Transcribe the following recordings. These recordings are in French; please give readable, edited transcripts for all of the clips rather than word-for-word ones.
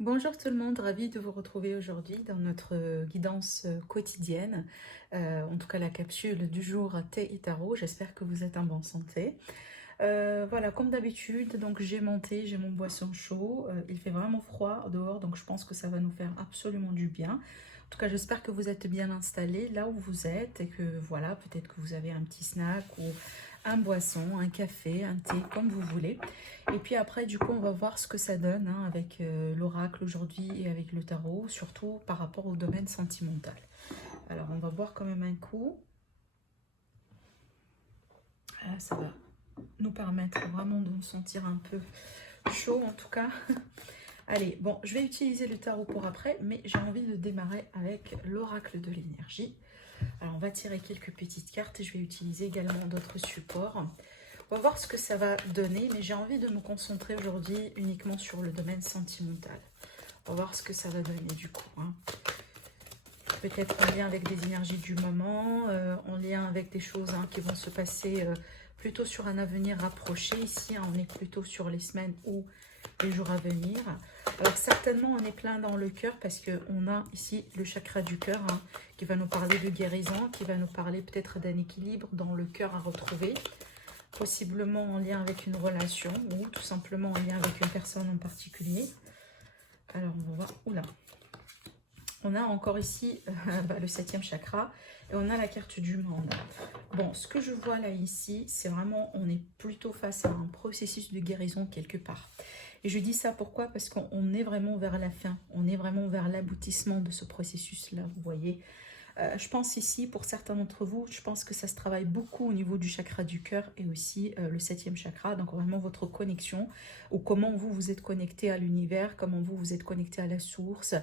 Bonjour tout le monde, ravi de vous retrouver aujourd'hui dans notre guidance quotidienne, en tout cas la capsule du jour thé et tarot. J'espère que vous êtes en bonne santé. Voilà, comme d'habitude, donc j'ai mon thé, j'ai mon boisson chaud. Il fait vraiment froid dehors, donc je pense que ça va nous faire absolument du bien. En tout cas, j'espère que vous êtes bien installés là où vous êtes et que voilà, peut-être que vous avez un petit snack ou un boisson, un café, un thé, comme vous voulez. Et puis après, du coup, on va voir ce que ça donne hein, avec l'oracle aujourd'hui et avec le tarot, surtout par rapport au domaine sentimental. Alors, on va boire quand même un coup. Ça va nous permettre vraiment de nous sentir un peu chaud en tout cas. Allez, bon, je vais utiliser le tarot pour après, mais j'ai envie de démarrer avec l'oracle de l'énergie. Alors, on va tirer quelques petites cartes et je vais utiliser également d'autres supports. On va voir ce que ça va donner, mais j'ai envie de me concentrer aujourd'hui uniquement sur le domaine sentimental. On va voir ce que ça va donner du coup. Hein. Peut-être en lien avec des énergies du moment, en lien avec des choses hein, qui vont se passer plutôt sur un avenir rapproché. Ici, hein, on est plutôt sur les semaines ou les jours à venir. Alors certainement, on est plein dans le cœur parce qu'on a ici le chakra du cœur hein, qui va nous parler de guérison, qui va nous parler peut-être d'un équilibre dans le cœur à retrouver. Possiblement en lien avec une relation ou tout simplement en lien avec une personne en particulier. Alors on va voir, oula, on a encore ici le 7e chakra et on a la carte du monde. Bon, ce que je vois là ici, c'est vraiment, on est plutôt face à un processus de guérison quelque part. Et je dis ça pourquoi? Parce qu'on est vraiment vers la fin, on est vraiment vers l'aboutissement de ce processus-là, vous voyez. Je pense ici, pour certains d'entre vous, je pense que ça se travaille beaucoup au niveau du chakra du cœur et aussi le 7e chakra, donc vraiment votre connexion, ou comment vous vous êtes connecté à l'univers, comment vous vous êtes connecté à la source,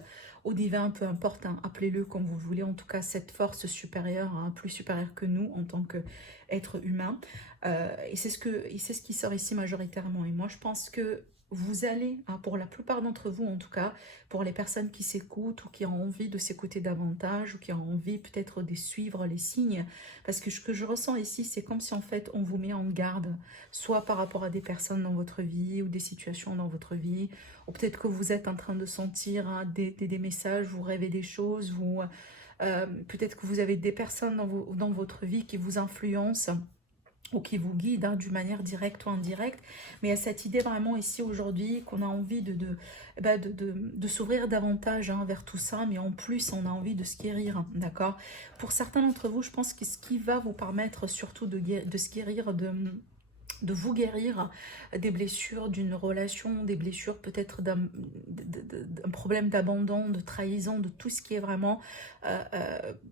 au divin, peu importe, hein, appelez-le comme vous voulez, en tout cas cette force supérieure, hein, plus supérieure que nous en tant qu'être humain. Et c'est ce qui sort ici majoritairement. Et moi je pense que vous allez, hein, pour la plupart d'entre vous en tout cas, pour les personnes qui s'écoutent ou qui ont envie de s'écouter davantage ou qui ont envie peut-être de suivre les signes, parce que ce que je ressens ici, c'est comme si en fait on vous met en garde, soit par rapport à des personnes dans votre vie ou des situations dans votre vie, ou peut-être que vous êtes en train de sentir hein, des messages, vous rêvez des choses, vous, peut-être que vous avez des personnes dans votre vie qui vous influencent ou qui vous guide hein, d'une manière directe ou indirecte. Mais il y a cette idée vraiment ici aujourd'hui qu'on a envie de s'ouvrir davantage hein, vers tout ça, mais en plus on a envie de se guérir, d'accord. Pour certains d'entre vous, je pense que ce qui va vous permettre surtout de se guérir, de vous guérir des blessures d'une relation, des blessures peut-être d'un problème d'abandon, de trahison, de tout ce qui est vraiment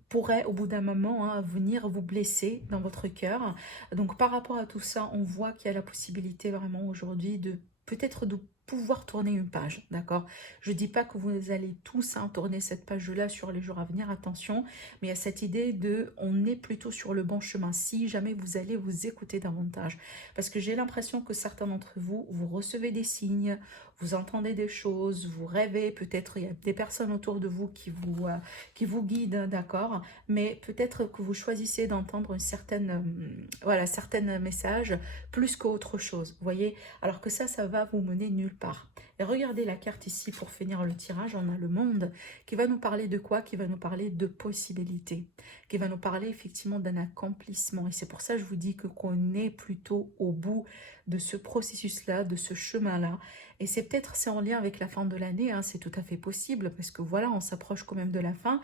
pourrait au bout d'un moment hein, venir vous blesser dans votre cœur. Donc par rapport à tout ça, on voit qu'il y a la possibilité vraiment aujourd'hui de peut-être de pouvoir tourner une page, d'accord. Je dis pas que vous allez tous hein, tourner cette page-là sur les jours à venir, attention, mais il y a cette idée de on est plutôt sur le bon chemin si jamais vous allez vous écouter davantage. Parce que j'ai l'impression que certains d'entre vous, vous recevez des signes, vous entendez des choses, vous rêvez, peut-être il y a des personnes autour de vous qui vous guident, d'accord. Mais peut-être que vous choisissez d'entendre une certaine, voilà, certains messages plus qu'autre chose, vous voyez. Alors que ça va vous mener nulle part. Et regardez la carte ici pour finir le tirage, on a le monde qui va nous parler de quoi? Qui va nous parler de possibilités, qui va nous parler effectivement d'un accomplissement. Et c'est pour ça que je vous dis que qu'on est plutôt au bout de ce processus-là, de ce chemin-là. Et c'est en lien avec la fin de l'année, hein, c'est tout à fait possible, parce que voilà, on s'approche quand même de la fin.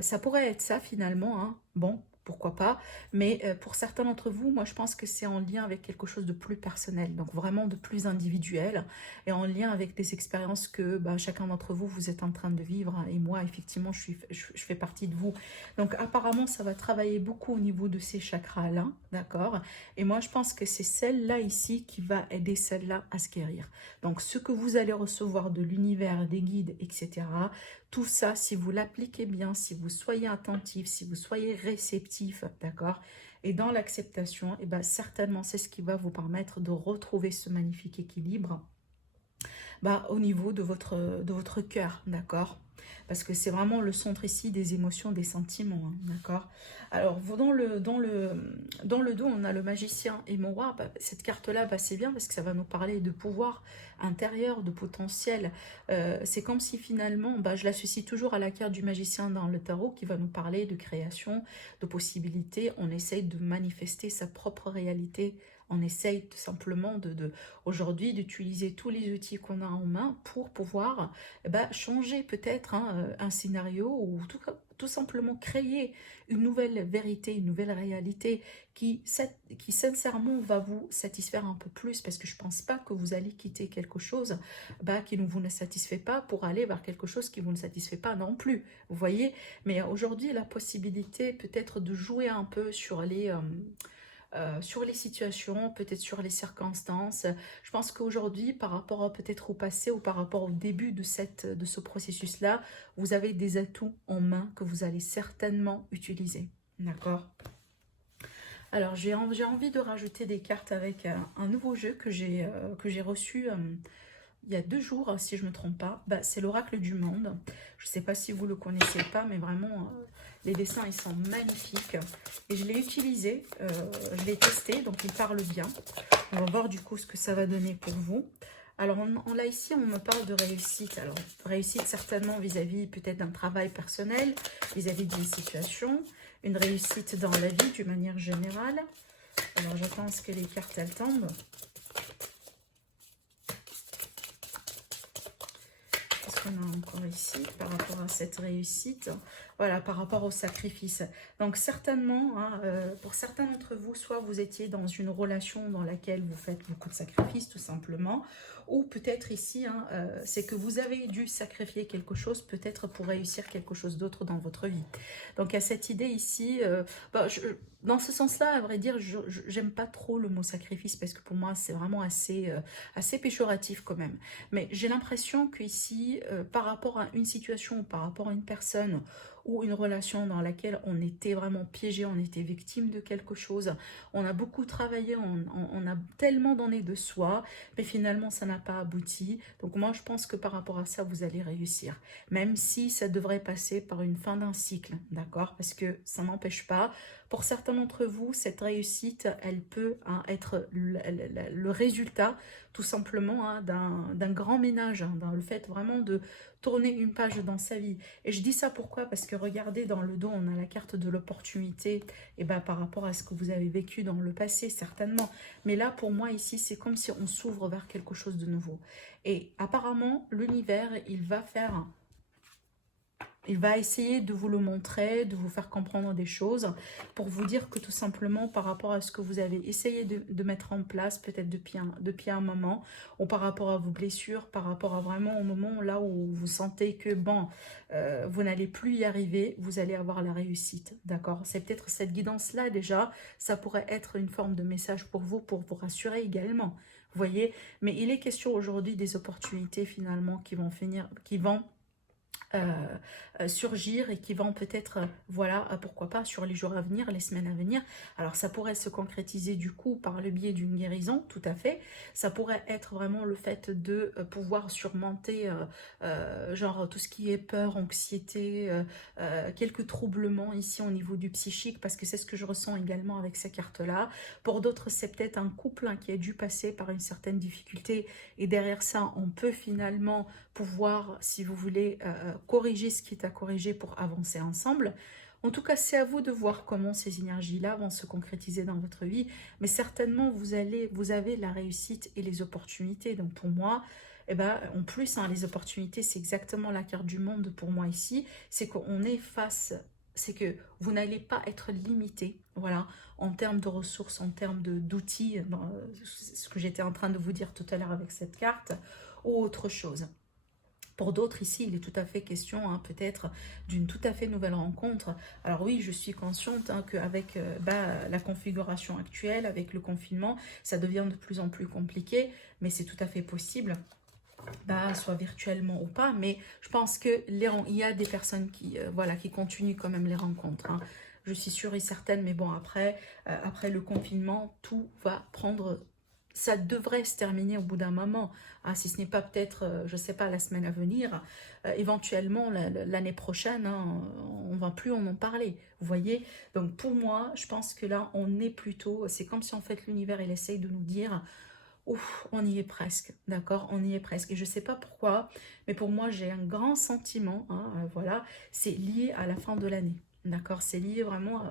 Ça pourrait être ça finalement, hein. Bon, pourquoi pas, mais pour certains d'entre vous, moi je pense que c'est en lien avec quelque chose de plus personnel, donc vraiment de plus individuel, et en lien avec des expériences que bah, chacun d'entre vous, vous êtes en train de vivre, hein, et moi effectivement je fais partie de vous. Donc apparemment ça va travailler beaucoup au niveau de ces chakras-là, d'accord. Et moi je pense que c'est celle-là ici qui va aider celle-là à se guérir. Donc ce que vous allez recevoir de l'univers, des guides, etc., tout ça, si vous l'appliquez bien, si vous soyez attentif, si vous soyez réceptif, d'accord, et dans l'acceptation, et ben certainement c'est ce qui va vous permettre de retrouver ce magnifique équilibre bah, au niveau de votre cœur, d'accord? Parce que c'est vraiment le centre ici des émotions, des sentiments, hein, d'accord? Alors, dans le dos, on a le magicien et mon roi. Bah, cette carte-là, bah, c'est bien parce que ça va nous parler de pouvoir intérieur, de potentiel. C'est comme si finalement, bah, je l'associe toujours à la carte du magicien dans le tarot qui va nous parler de création, de possibilités. On essaye de manifester sa propre réalité. On essaye tout simplement aujourd'hui d'utiliser tous les outils qu'on a en main pour pouvoir changer peut-être hein, un scénario ou tout simplement créer une nouvelle vérité, une nouvelle réalité qui sincèrement va vous satisfaire un peu plus parce que je ne pense pas que vous allez quitter quelque chose qui ne vous ne satisfait pas pour aller vers quelque chose qui ne vous ne satisfait pas non plus. Vous voyez? Mais aujourd'hui, la possibilité peut-être de jouer un peu sur les situations, peut-être sur les circonstances. Je pense qu'aujourd'hui, par rapport peut-être au passé ou par rapport au début de ce processus-là, vous avez des atouts en main que vous allez certainement utiliser. D'accord? Alors, j'ai envie de rajouter des cartes avec un nouveau jeu que j'ai reçu il y a 2 jours, si je ne me trompe pas. Bah, c'est l'Oracle du Monde. Je ne sais pas si vous le connaissez pas, mais vraiment, les dessins, ils sont magnifiques. Et je l'ai utilisé, je l'ai testé, donc il parle bien. On va voir du coup ce que ça va donner pour vous. Alors, là ici, on me parle de réussite. Alors, réussite certainement vis-à-vis peut-être d'un travail personnel, vis-à-vis d'une situation, une réussite dans la vie d'une manière générale. Alors, j'attends à ce que les cartes, elles tombent. Qu'est-ce qu'on a encore ici par rapport à cette réussite? Voilà, par rapport au sacrifice. Donc, certainement, hein, pour certains d'entre vous, soit vous étiez dans une relation dans laquelle vous faites beaucoup de sacrifices, tout simplement, ou peut-être ici, hein, c'est que vous avez dû sacrifier quelque chose, peut-être pour réussir quelque chose d'autre dans votre vie. Donc, il y a cette idée ici, dans ce sens-là, à vrai dire, j'aime pas trop le mot sacrifice, parce que pour moi, c'est vraiment assez péjoratif quand même. Mais j'ai l'impression qu'ici, par rapport à une situation, par rapport à une personne, ou une relation dans laquelle on était vraiment piégé, on était victime de quelque chose, on a beaucoup travaillé, on a tellement donné de soi, mais finalement ça n'a pas abouti. Donc moi je pense que par rapport à ça, vous allez réussir. Même si ça devrait passer par une fin d'un cycle, d'accord? Parce que ça n'empêche pas. Pour certains d'entre vous, cette réussite, elle peut hein, être le résultat tout simplement hein, d'un grand ménage, hein, dans le fait vraiment de tourner une page dans sa vie. Et je dis ça pourquoi? Parce que regardez, dans le dos, on a la carte de l'opportunité, et ben par rapport à ce que vous avez vécu dans le passé, certainement. Mais là, pour moi, ici, c'est comme si on s'ouvre vers quelque chose de nouveau. Et apparemment, l'univers, il va essayer de vous le montrer, de vous faire comprendre des choses pour vous dire que tout simplement par rapport à ce que vous avez essayé de mettre en place peut-être depuis un moment ou par rapport à vos blessures, par rapport à vraiment au moment là où vous sentez que bon, vous n'allez plus y arriver, vous allez avoir la réussite, d'accord? C'est peut-être cette guidance-là déjà, ça pourrait être une forme de message pour vous rassurer également, vous voyez? Mais il est question aujourd'hui des opportunités finalement qui vont surgir et qui vont peut-être, voilà, pourquoi pas, sur les jours à venir, les semaines à venir. Alors ça pourrait se concrétiser du coup par le biais d'une guérison, tout à fait. Ça pourrait être vraiment le fait de pouvoir surmonter genre tout ce qui est peur, anxiété, quelques troublements ici au niveau du psychique, parce que c'est ce que je ressens également avec ces cartes-là. Pour d'autres, c'est peut-être un couple hein, qui a dû passer par une certaine difficulté et derrière ça, on peut finalement pouvoir, si vous voulez, corriger ce qui est à corriger pour avancer ensemble. En tout cas, c'est à vous de voir comment ces énergies-là vont se concrétiser dans votre vie. Mais certainement, vous avez la réussite et les opportunités. Donc pour moi, eh ben, en plus, hein, les opportunités, c'est exactement la carte du monde pour moi ici. C'est qu'on est face, c'est que vous n'allez pas être limité, voilà, en termes de ressources, en termes d'outils, ce que j'étais en train de vous dire tout à l'heure avec cette carte, ou autre chose. Pour d'autres ici, il est tout à fait question hein, peut-être d'une tout à fait nouvelle rencontre. Alors oui, je suis consciente hein, qu'avec la configuration actuelle, avec le confinement, ça devient de plus en plus compliqué, mais c'est tout à fait possible, soit virtuellement ou pas. Mais je pense qu'il y a des personnes qui continuent quand même les rencontres. Hein. Je suis sûre et certaine, mais bon, après le confinement, tout va prendre ça devrait se terminer au bout d'un moment, hein, si ce n'est pas peut-être, je ne sais pas, la semaine à venir, éventuellement l'année prochaine, hein, on ne va plus en parler, vous voyez. Donc pour moi, je pense que là, on est plutôt, c'est comme si en fait l'univers, il essaye de nous dire, ouf, on y est presque, d'accord, on y est presque. Et je ne sais pas pourquoi, mais pour moi, j'ai un grand sentiment, hein, voilà, c'est lié à la fin de l'année, d'accord, c'est lié vraiment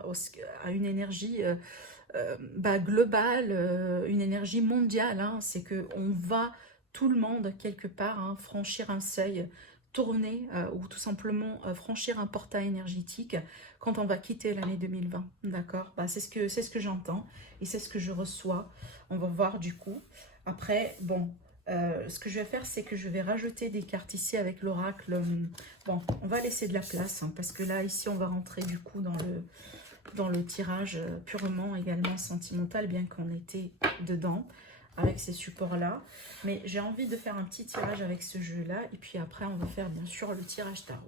à une énergie globale, une énergie mondiale, hein, c'est que on va, tout le monde, quelque part, hein, franchir un seuil, tourner ou tout simplement franchir un portail énergétique quand on va quitter l'année 2020, d'accord, bah, c'est ce que j'entends et c'est ce que je reçois. On va voir du coup. Après, bon, ce que je vais faire, c'est que je vais rajouter des cartes ici avec l'oracle. Bon, on va laisser de la place, hein, parce que là, ici, on va rentrer du coup dans le tirage purement également sentimental, bien qu'on était dedans avec ces supports-là. Mais j'ai envie de faire un petit tirage avec ce jeu-là. Et puis après, on va faire bien sûr le tirage tarot.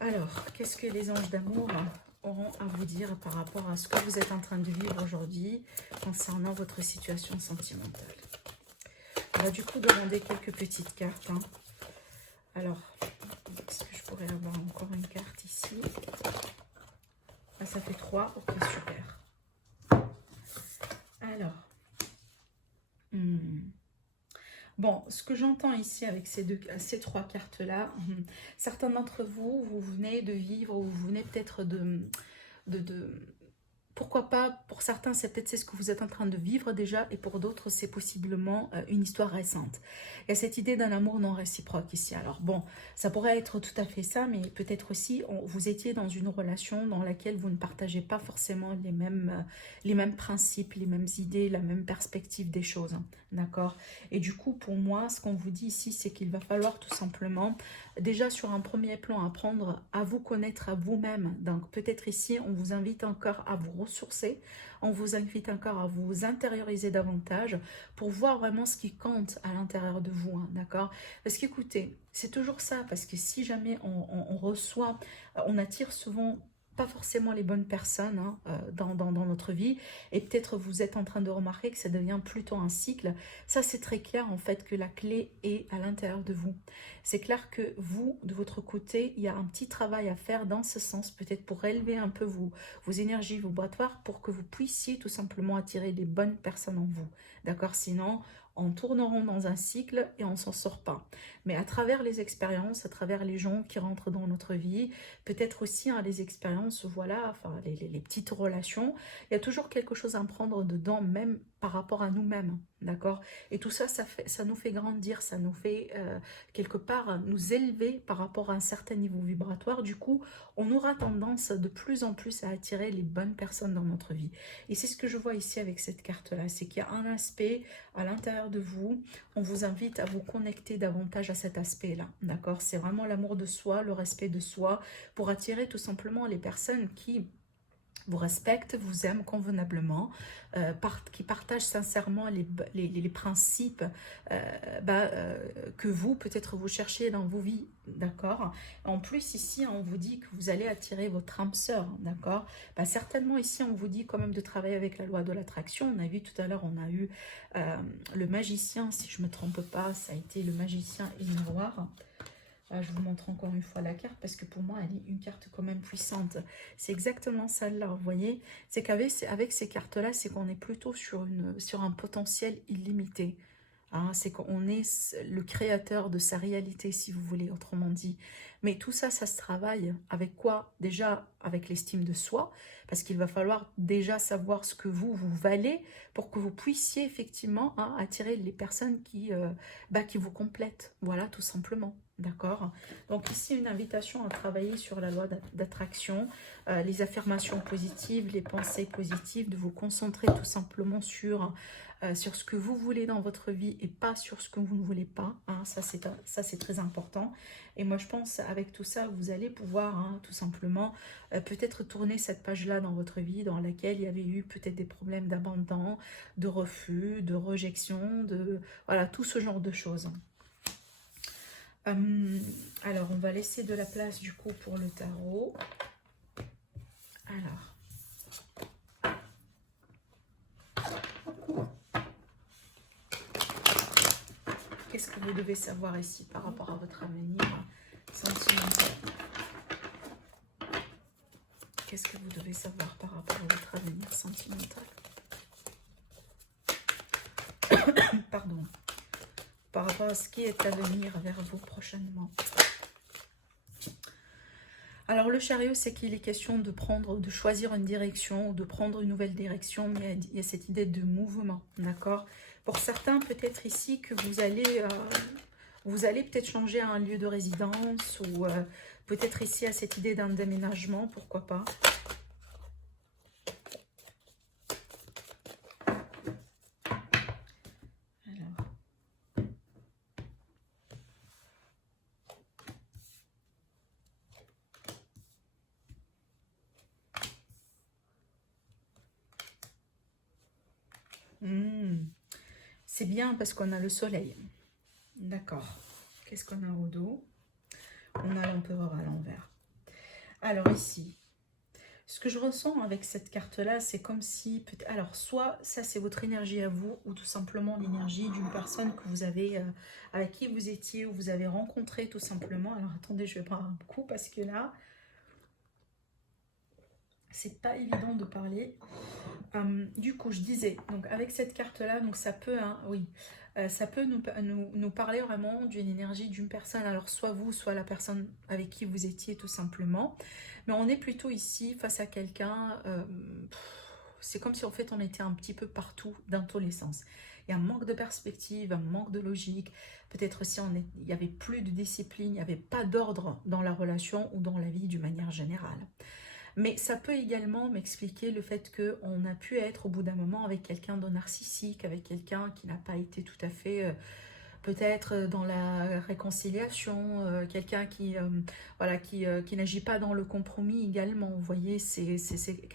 Alors, qu'est-ce que les anges d'amour auront à vous dire par rapport à ce que vous êtes en train de vivre aujourd'hui concernant votre situation sentimentale? On va du coup demander quelques petites cartes, hein. Alors, est-ce que je pourrais avoir encore une carte ici? Ah, ça fait 3, ok, super. Alors, bon, ce que j'entends ici avec ces 3 cartes-là, certains d'entre vous, vous venez de vivre, ou vous venez peut-être de pourquoi pas, pour certains, c'est peut-être ce que vous êtes en train de vivre déjà, et pour d'autres, c'est possiblement une histoire récente. Il y a cette idée d'un amour non réciproque ici. Alors bon, ça pourrait être tout à fait ça, mais peut-être aussi, vous étiez dans une relation dans laquelle vous ne partagez pas forcément les mêmes principes, les mêmes idées, la même perspective des choses, hein, d'accord? Et du coup, pour moi, ce qu'on vous dit ici, c'est qu'il va falloir tout simplement, déjà sur un premier plan, apprendre à vous connaître à vous-même. Donc peut-être ici, on vous invite encore à vous ressourcer, on vous invite encore à vous intérioriser davantage pour voir vraiment ce qui compte à l'intérieur de vous, hein, d'accord? Parce qu'écoutez, c'est toujours ça, parce que si jamais on reçoit, on attire souvent pas forcément les bonnes personnes, hein, dans notre vie, et peut-être vous êtes en train de remarquer que ça devient plutôt un cycle. Ça, c'est très clair en fait que la clé est à l'intérieur de vous. C'est clair que vous, de votre côté, il y a un petit travail à faire dans ce sens, peut-être pour élever un peu vos énergies vibratoires, pour que vous puissiez tout simplement attirer les bonnes personnes en vous. D'accord? Sinon, on tourneront dans un cycle et on s'en sort pas. Mais à travers les expériences, à travers les gens qui rentrent dans notre vie, peut-être aussi, hein, les expériences, voilà, enfin les petites relations, il y a toujours quelque chose à prendre dedans, même par rapport à nous-mêmes, d'accord? Et tout ça, ça nous fait grandir, ça nous fait quelque part nous élever par rapport à un certain niveau vibratoire. Du coup, on aura tendance de plus en plus à attirer les bonnes personnes dans notre vie. Et c'est ce que je vois ici avec cette carte-là, c'est qu'il y a un aspect à l'intérieur de vous, on vous invite à vous connecter davantage à cet aspect-là, d'accord? C'est vraiment l'amour de soi, le respect de soi, pour attirer tout simplement les personnes qui vous respectent, vous aiment convenablement, qui partagent sincèrement les principes que vous, peut-être vous cherchez dans vos vies, d'accord? En plus, ici, on vous dit que vous allez attirer votre âme sœur, d'accord? Certainement, ici, on vous dit quand même de travailler avec la loi de l'attraction. On a vu tout à l'heure, on a eu le magicien, si je ne me trompe pas, ça a été le magicien et le miroir. Je vous montre encore une fois la carte parce que pour moi, elle est une carte quand même puissante. C'est exactement celle-là, vous voyez. C'est qu'avec ces cartes-là, c'est qu'on est plutôt sur un potentiel illimité. Hein, c'est qu'on est le créateur de sa réalité, si vous voulez, autrement dit. Mais tout ça, ça se travaille avec quoi? Déjà, avec l'estime de soi, parce qu'il va falloir déjà savoir ce que vous valez pour que vous puissiez effectivement, hein, attirer les personnes qui vous complètent. Voilà, tout simplement. D'accord? Donc ici, une invitation à travailler sur la loi d'attraction, les affirmations positives, les pensées positives, de vous concentrer tout simplement sur ce que vous voulez dans votre vie et pas sur ce que vous ne voulez pas, hein. Ça, c'est très important. Et moi, je pense avec tout ça, vous allez pouvoir, hein, tout simplement peut-être tourner cette page-là dans votre vie dans laquelle il y avait eu peut-être des problèmes d'abandon, de refus, de rejection, voilà, tout ce genre de choses. Alors, on va laisser de la place du coup pour le tarot. Alors. vous devez savoir ici par rapport à votre avenir sentimental? Qu'est-ce que vous devez savoir par rapport à votre avenir sentimental? Pardon. Par rapport à ce qui est à venir vers vous prochainement. Alors le chariot, c'est qu'il est question de choisir une direction ou de prendre une nouvelle direction, mais il y a cette idée de mouvement, d'accord? Pour certains, peut-être ici que vous allez peut-être changer un lieu de résidence ou peut-être ici à cette idée d'un déménagement, pourquoi pas? C'est bien parce qu'on a le soleil. D'accord. Qu'est-ce qu'on a au dos? On a l'empereur à l'envers. Alors ici, ce que je ressens avec cette carte-là, c'est comme si... Alors, soit ça, c'est votre énergie à vous, ou tout simplement l'énergie d'une personne que vous avez, avec qui vous étiez, ou vous avez rencontré tout simplement. Alors, attendez, je vais prendre un coup parce que là, c'est pas évident de parler. Du coup, je disais, donc avec cette carte-là, donc ça peut, hein, oui, ça peut nous parler vraiment d'une énergie d'une personne, alors soit vous, soit la personne avec qui vous étiez tout simplement, mais on est plutôt ici face à quelqu'un, c'est comme si en fait on était un petit peu partout dans tous les sens. Il y a un manque de perspective, un manque de logique, peut-être aussi il n'y avait plus de discipline, il n'y avait pas d'ordre dans la relation ou dans la vie d'une manière générale. Mais ça peut également m'expliquer le fait qu'on a pu être au bout d'un moment avec quelqu'un de narcissique, avec quelqu'un qui n'a pas été tout à fait peut-être dans la réconciliation, quelqu'un qui voilà, qui n'agit pas dans le compromis également. Vous voyez, c'est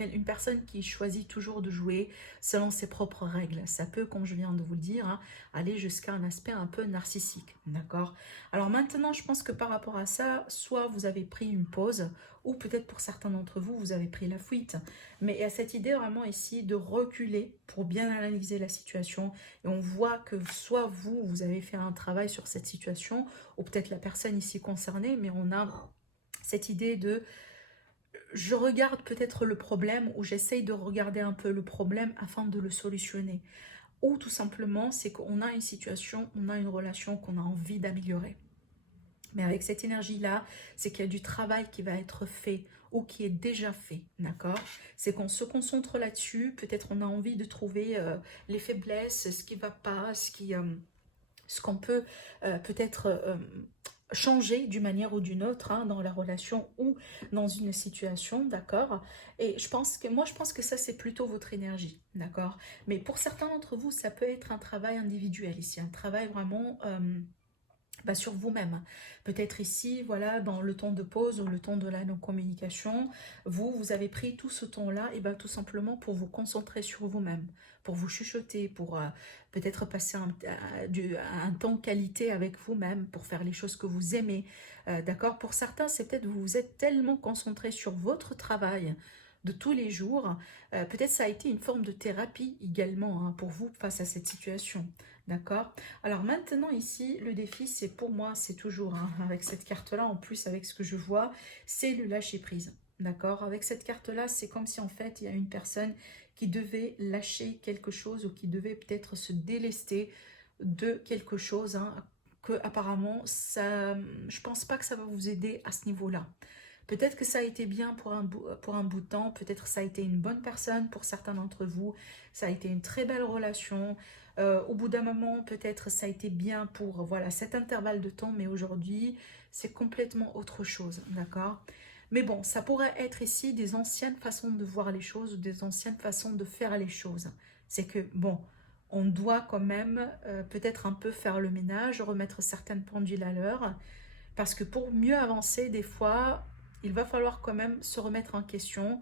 une personne qui choisit toujours de jouer selon ses propres règles. Ça peut, comme je viens de vous le dire, hein, aller jusqu'à un aspect un peu narcissique. D'accord? Alors maintenant, je pense que par rapport à ça, soit vous avez pris une pause, ou peut-être pour certains d'entre vous, vous avez pris la fuite. Mais il y a cette idée vraiment ici de reculer pour bien analyser la situation. Et on voit que soit vous, vous avez fait un travail sur cette situation, ou peut-être la personne ici concernée, mais on a cette idée de je regarde peut-être le problème, ou j'essaye de regarder un peu le problème afin de le solutionner. Ou tout simplement, c'est qu'on a une situation, on a une relation qu'on a envie d'améliorer. Mais avec cette énergie-là, c'est qu'il y a du travail qui va être fait ou qui est déjà fait, d'accord? C'est qu'on se concentre là-dessus, peut-être on a envie de trouver les faiblesses, ce qui ne va pas, ce qu'on peut peut-être changer d'une manière ou d'une autre hein, dans la relation ou dans une situation, d'accord? Et moi je pense que ça c'est plutôt votre énergie, d'accord? Mais pour certains d'entre vous, ça peut être un travail individuel ici, un travail vraiment... sur vous-même. Peut-être ici, voilà, dans le temps de pause ou le temps de la non-communication, vous avez pris tout ce temps-là, et tout simplement pour vous concentrer sur vous-même, pour vous chuchoter, pour peut-être passer un temps qualité avec vous-même, pour faire les choses que vous aimez. D'accord? Pour certains, c'est peut-être vous êtes tellement concentré sur votre travail de tous les jours, peut-être ça a été une forme de thérapie également hein, pour vous face à cette situation. D'accord? Alors maintenant ici, le défi, c'est pour moi, c'est toujours, hein, avec cette carte-là, en plus avec ce que je vois, c'est le lâcher prise. D'accord? Avec cette carte-là, c'est comme si en fait, il y a une personne qui devait lâcher quelque chose ou qui devait peut-être se délester de quelque chose, hein, que apparemment, ça, je pense pas que ça va vous aider à ce niveau-là. Peut-être que ça a été bien pour un bout de temps, peut-être que ça a été une bonne personne pour certains d'entre vous, ça a été une très belle relation. Au bout d'un moment, peut-être ça a été bien pour voilà, cet intervalle de temps, mais aujourd'hui, c'est complètement autre chose, d'accord? Mais bon, ça pourrait être ici des anciennes façons de voir les choses ou des anciennes façons de faire les choses. C'est que, bon, on doit quand même peut-être un peu faire le ménage, remettre certaines pendules à l'heure, parce que pour mieux avancer, des fois, il va falloir quand même se remettre en question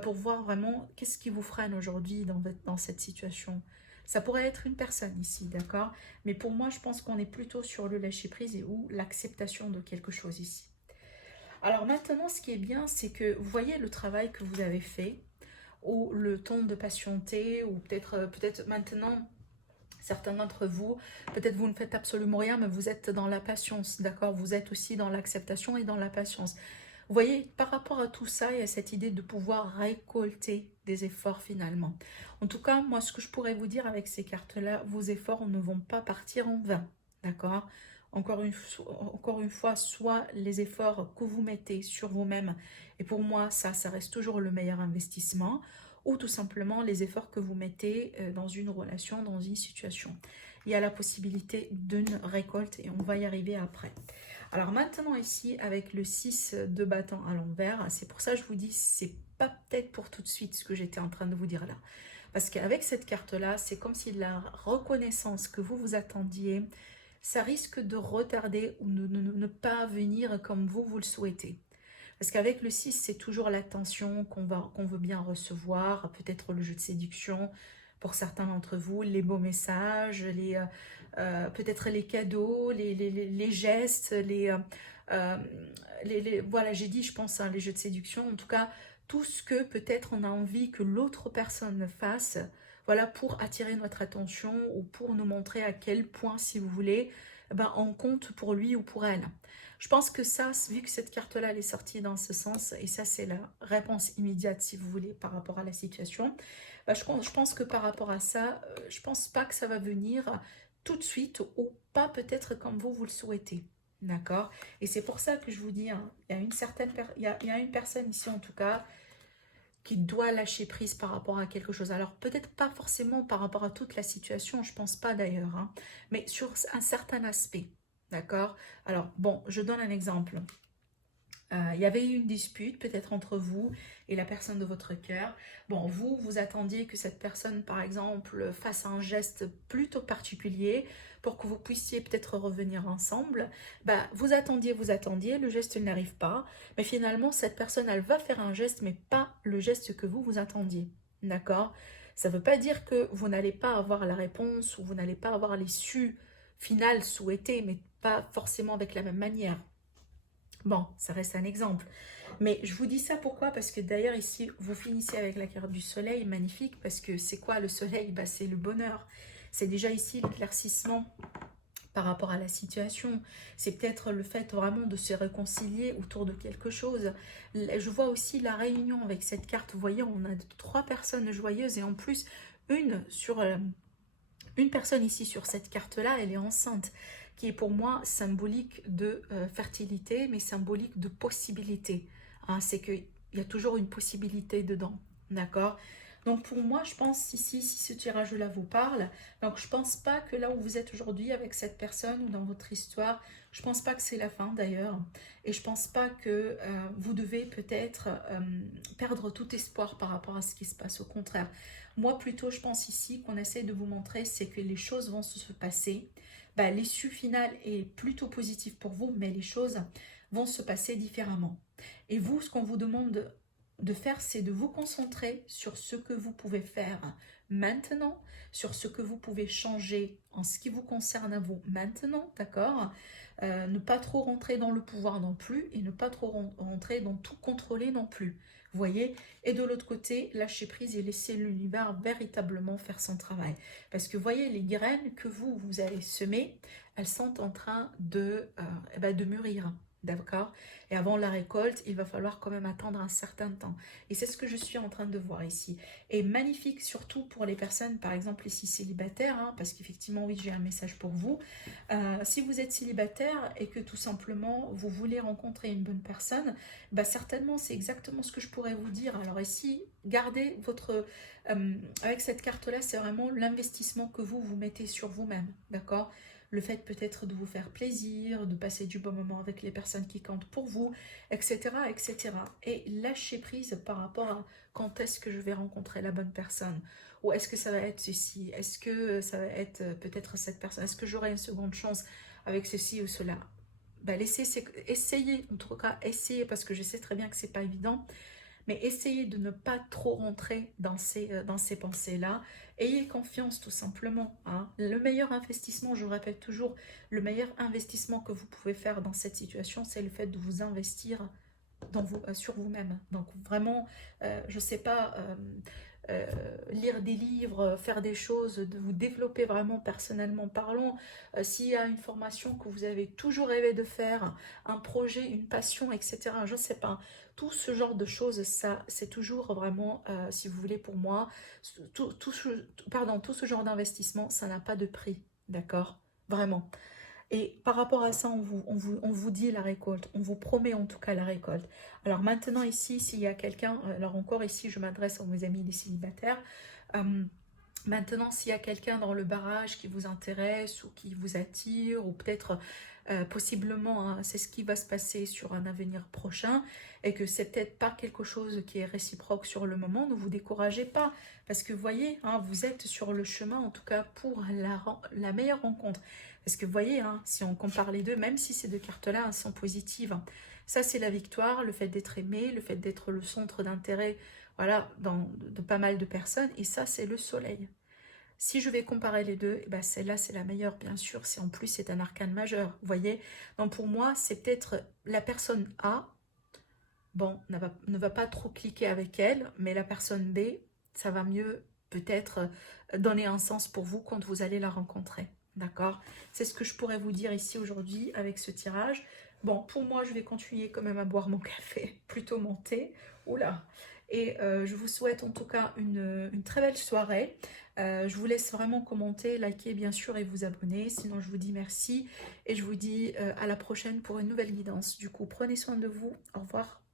pour voir vraiment qu'est-ce qui vous freine aujourd'hui dans cette situation. Ça pourrait être une personne ici, d'accord? Mais pour moi, je pense qu'on est plutôt sur le lâcher-prise et ou l'acceptation de quelque chose ici. Alors maintenant, ce qui est bien, c'est que vous voyez le travail que vous avez fait, ou le temps de patienter, ou peut-être maintenant, Certains d'entre vous, peut-être vous ne faites absolument rien, mais vous êtes dans la patience, d'accord? Vous êtes aussi dans l'acceptation et dans la patience. Vous voyez, par rapport à tout ça, il y a cette idée de pouvoir récolter des efforts finalement. En tout cas, moi, ce que je pourrais vous dire avec ces cartes-là, vos efforts ne vont pas partir en vain, d'accord? Encore une fois, soit les efforts que vous mettez sur vous-même, et pour moi, ça reste toujours le meilleur investissement, ou tout simplement les efforts que vous mettez dans une relation, dans une situation. Il y a la possibilité d'une récolte et on va y arriver après. Alors maintenant ici, avec le 6 de bâton à l'envers, c'est pour ça que je vous dis, c'est pas peut-être pour tout de suite ce que j'étais en train de vous dire là. Parce qu'avec cette carte-là, c'est comme si la reconnaissance que vous attendiez, ça risque de retarder ou ne pas venir comme vous le souhaitez. Parce qu'avec le 6, c'est toujours l'attention qu'on veut bien recevoir, peut-être le jeu de séduction pour certains d'entre vous, les beaux messages, peut-être les cadeaux, les gestes, voilà, j'ai dit, je pense, hein, les jeux de séduction, en tout cas, tout ce que peut-être on a envie que l'autre personne fasse, voilà, pour attirer notre attention ou pour nous montrer à quel point, si vous voulez, ben, on compte pour lui ou pour elle. Je pense que ça, vu que cette carte-là, elle est sortie dans ce sens, et ça, c'est la réponse immédiate, si vous voulez, par rapport à la situation, ben, je pense que par rapport à ça, je pense pas que ça va venir tout de suite ou pas peut-être comme vous le souhaitez. D'accord? Et c'est pour ça que je vous dis, hein, il y a il y a une personne ici, en tout cas, qui doit lâcher prise par rapport à quelque chose. Alors peut-être pas forcément par rapport à toute la situation, je pense pas d'ailleurs, hein, mais sur un certain aspect. D'accord? Alors bon, je donne un exemple. Il y avait eu une dispute peut-être entre vous et la personne de votre cœur. Bon, vous attendiez que cette personne, par exemple, fasse un geste plutôt particulier pour que vous puissiez peut-être revenir ensemble. Bah, vous attendiez, le geste n'arrive pas. Mais finalement, cette personne, elle va faire un geste, mais pas le geste que vous attendiez. D'accord? Ça ne veut pas dire que vous n'allez pas avoir la réponse ou vous n'allez pas avoir l'issue finale souhaitée, mais pas forcément avec la même manière. Bon, ça reste un exemple. Mais je vous dis ça pourquoi? Parce que d'ailleurs ici, vous finissez avec la carte du soleil, magnifique, parce que c'est quoi le soleil? Bah, c'est le bonheur. C'est déjà ici l'éclaircissement par rapport à la situation. C'est peut-être le fait vraiment de se réconcilier autour de quelque chose. Je vois aussi la réunion avec cette carte. Vous voyez, on a 3 personnes joyeuses et en plus, une personne ici sur cette carte-là, elle est enceinte, qui est pour moi symbolique de fertilité, mais symbolique de possibilité. Hein, c'est qu'il y a toujours une possibilité dedans, d'accord? Donc pour moi, je pense ici, si ce tirage-là vous parle, donc je pense pas que là où vous êtes aujourd'hui avec cette personne ou dans votre histoire, je pense pas que c'est la fin d'ailleurs, et je pense pas que vous devez peut-être perdre tout espoir par rapport à ce qui se passe. Au contraire, moi plutôt je pense ici qu'on essaie de vous montrer, c'est que les choses vont se passer. Bah, l'issue finale est plutôt positive pour vous, mais les choses vont se passer différemment. Et vous, ce qu'on vous demande de faire, c'est de vous concentrer sur ce que vous pouvez faire maintenant, sur ce que vous pouvez changer en ce qui vous concerne à vous maintenant, d'accord? Ne pas trop rentrer dans le pouvoir non plus et ne pas trop rentrer dans tout contrôler non plus. Vous voyez? Et de l'autre côté, lâcher prise et laisser l'univers véritablement faire son travail. Parce que vous voyez, les graines que vous allez semer, elles sont en train de mûrir. D'accord? Et avant la récolte, il va falloir quand même attendre un certain temps. Et c'est ce que je suis en train de voir ici. Et magnifique surtout pour les personnes, par exemple ici célibataires, hein, parce qu'effectivement, oui, j'ai un message pour vous. Si vous êtes célibataire et que tout simplement, vous voulez rencontrer une bonne personne, bah certainement, c'est exactement ce que je pourrais vous dire. Alors ici, gardez votre... avec cette carte-là, c'est vraiment l'investissement que vous mettez sur vous-même. D'accord? Le fait peut-être de vous faire plaisir, de passer du bon moment avec les personnes qui comptent pour vous, etc., etc. Et lâcher prise par rapport à quand est-ce que je vais rencontrer la bonne personne, ou est-ce que ça va être ceci, est-ce que ça va être peut-être cette personne, est-ce que j'aurai une seconde chance avec ceci ou cela. Ben, essayez, en tout cas, essayez, parce que je sais très bien que c'est pas évident, mais essayez de ne pas trop rentrer dans ces pensées-là. Ayez confiance tout simplement. Hein. Le meilleur investissement, je vous répète toujours, le meilleur investissement que vous pouvez faire dans cette situation, c'est le fait de vous investir sur vous-même. Donc vraiment, je ne sais pas, lire des livres, faire des choses, de vous développer vraiment personnellement parlant. S'il y a une formation que vous avez toujours rêvé de faire, un projet, une passion, etc. Je ne sais pas. Tout ce genre de choses, ça, c'est toujours vraiment, si vous voulez, pour moi, tout ce genre d'investissement, ça n'a pas de prix, d'accord? Vraiment. Et par rapport à ça, on vous dit la récolte, on vous promet en tout cas la récolte. Alors maintenant ici, s'il y a quelqu'un, alors encore ici, je m'adresse à mes amis les célibataires, euh, maintenant s'il y a quelqu'un dans le barrage qui vous intéresse ou qui vous attire, ou peut-être possiblement, hein, c'est ce qui va se passer sur un avenir prochain, et que c'est peut-être pas quelque chose qui est réciproque sur le moment, ne vous découragez pas, parce que vous voyez, hein, vous êtes sur le chemin en tout cas pour la meilleure rencontre. Parce que vous voyez, hein, si on compare les deux, même si ces deux cartes-là hein, sont positives, hein, ça c'est la victoire, le fait d'être aimé, le fait d'être le centre d'intérêt, voilà, de pas mal de personnes, et ça c'est le soleil. Si je vais comparer les deux, eh ben celle-là c'est la meilleure, bien sûr, si en plus c'est un arcane majeur, vous voyez. Donc pour moi, c'est peut-être la personne A, bon, ne va pas trop cliquer avec elle, mais la personne B, ça va mieux peut-être donner un sens pour vous quand vous allez la rencontrer. D'accord? C'est ce que je pourrais vous dire ici aujourd'hui avec ce tirage. Bon, pour moi, je vais continuer quand même à boire mon café, plutôt mon thé. Oula! Et je vous souhaite en tout cas une très belle soirée. Je vous laisse vraiment commenter, liker bien sûr et vous abonner. Sinon, je vous dis merci et je vous dis à la prochaine pour une nouvelle guidance. Du coup, prenez soin de vous. Au revoir.